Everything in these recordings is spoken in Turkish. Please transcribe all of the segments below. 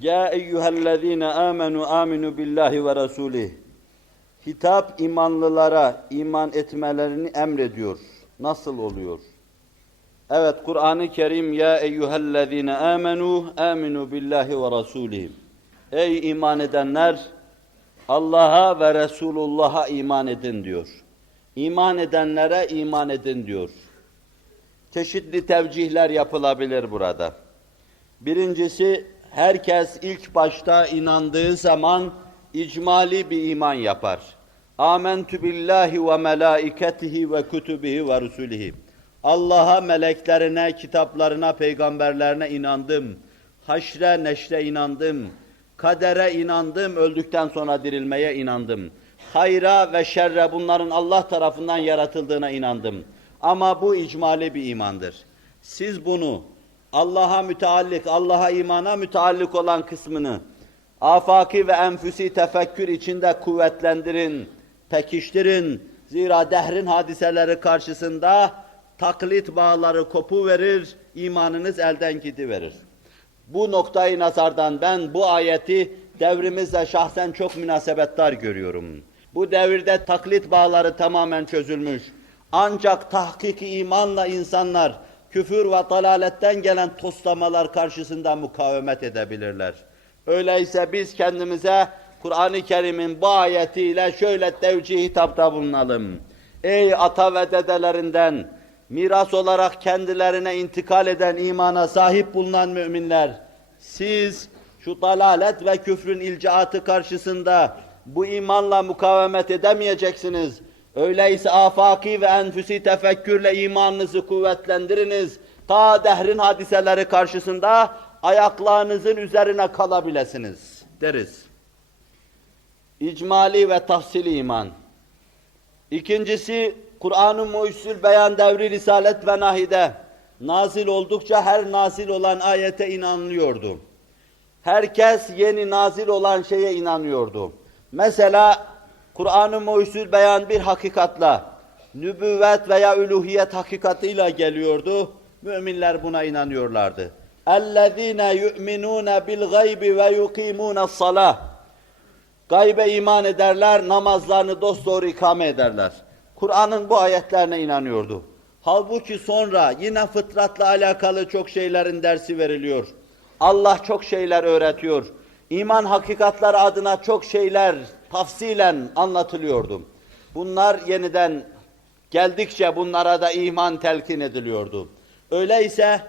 Ya eyyühellezine amenu aminu billahi ve rasulih. Hitap imanlılara iman etmelerini emrediyor. Nasıl oluyor? Evet Kur'an-ı Kerim ya eyyühellezine amenu aminu billahi ve rasulih. Ey iman edenler Allah'a ve Resulullah'a iman edin diyor. İman edenlere iman edin diyor. Çeşitli tevcihler yapılabilir burada. Birincisi, herkes ilk başta inandığı zaman icmali bir iman yapar. Âmentü billahi ve melâiketihi ve kütübihi ve rusulihi. Allah'a, meleklerine, kitaplarına, peygamberlerine inandım. Haşre, neşre inandım. Kadere inandım, öldükten sonra dirilmeye inandım. Hayra ve şerre bunların Allah tarafından yaratıldığına inandım. Ama bu icmali bir imandır. Siz bunu Allah'a müteallik, Allah'a imana müteallik olan kısmını afaki ve enfüsi tefekkür içinde kuvvetlendirin, pekiştirin. Zira dehrin hadiseleri karşısında taklit bağları kopu verir, imanınız elden gidiverir. Bu noktayı nazardan ben bu ayeti devrimizle şahsen çok münasebettar görüyorum. Bu devirde taklit bağları tamamen çözülmüş. Ancak tahkiki imanla insanlar küfür ve dalaletten gelen toslamalar karşısında mukavemet edebilirler. Öyleyse biz kendimize Kur'an-ı Kerim'in bu ayetiyle şöyle tevcih hitapta bulunalım. Ey ata ve dedelerinden miras olarak kendilerine intikal eden imana sahip bulunan müminler, siz şu dalalet ve küfrün ilcaatı karşısında bu imanla mukavemet edemeyeceksiniz. Öyleyse afaki ve enfüsi tefekkürle imanınızı kuvvetlendiriniz. Ta dehrin hadiseleri karşısında ayaklarınızın üzerine kalabilirsiniz deriz. İcmali ve tahsili iman. İkincisi, Kur'an-ı Mucizül Beyan devri Risalet ve Nahide nazil oldukça her nazil olan ayete inanılıyordu. Herkes yeni nazil olan şeye inanıyordu. Mesela Kur'an-ı Mucizül Beyan bir hakikatla, nübüvvet veya üluhiyet hakikatıyla geliyordu. Müminler buna inanıyorlardı. اَلَّذ۪ينَ يُؤْمِنُونَ بِالْغَيْبِ وَيُقِيمُونَ الصَّلَةِ Gaybe iman ederler, namazlarını dosdoğru ikame ederler. Kur'an'ın bu ayetlerine inanıyordu. Halbuki sonra yine fıtratla alakalı çok şeylerin dersi veriliyor. Allah çok şeyler öğretiyor. İman hakikatlar adına çok şeyler tafsilen anlatılıyordu. Bunlar yeniden geldikçe bunlara da iman telkin ediliyordu. Öyleyse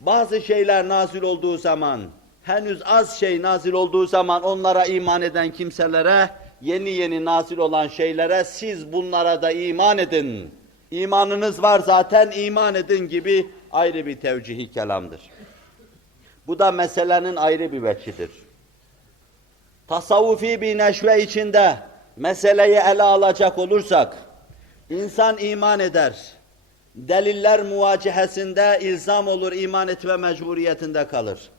bazı şeyler nazil olduğu zaman, henüz az şey nazil olduğu zaman onlara iman eden kimselere, yeni yeni nazil olan şeylere siz bunlara da iman edin. İmanınız var zaten iman edin gibi ayrı bir tevcihi kelamdır. Bu da meselenin ayrı bir veçidir. Tasavvufi bir neşve içinde meseleyi ele alacak olursak, insan iman eder. Deliller muvacihesinde ilzam olur, iman etme mecburiyetinde kalır.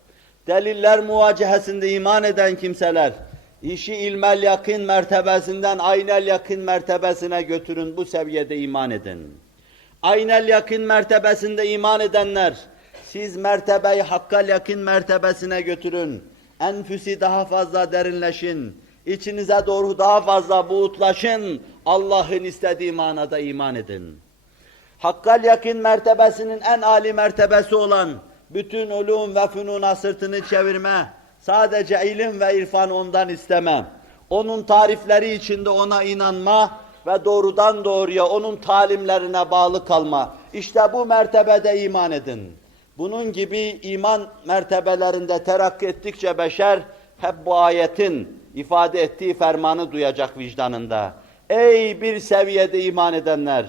Deliller muvacihesinde iman eden kimseler, işi ilmel yakın mertebesinden aynel yakın mertebesine götürün, bu seviyede iman edin. Aynel yakın mertebesinde iman edenler, siz mertebeyi hakkal yakın mertebesine götürün. Enfüsi daha fazla derinleşin. İçinize doğru daha fazla buğutlaşın. Allah'ın istediği manada iman edin. Hakkal yakın mertebesinin en âli mertebesi olan bütün ulum ve fünuna sırtını çevirme, sadece ilim ve irfan ondan isteme, onun tarifleri içinde ona inanma ve doğrudan doğruya onun talimlerine bağlı kalma. İşte bu mertebede iman edin. Bunun gibi iman mertebelerinde terakki ettikçe beşer hep bu ayetin ifade ettiği fermanı duyacak vicdanında. Ey bir seviyede iman edenler!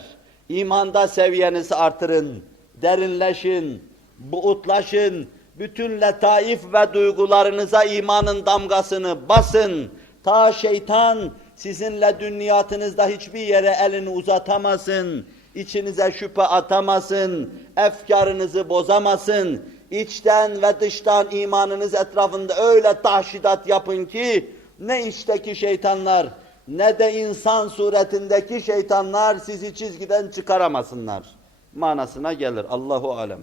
İmanda seviyenizi artırın, derinleşin, buğutlaşın, bütün letaif ve duygularınıza imanın damgasını basın. Ta şeytan sizinle dünyatınızda hiçbir yere elini uzatamasın, içinize şüphe atamasın, efkarınızı bozamasın. İçten ve dıştan imanınız etrafında öyle tahşidat yapın ki, ne içteki şeytanlar, ne de insan suretindeki şeytanlar sizi çizgiden çıkaramasınlar. Manasına gelir. Allahu alem.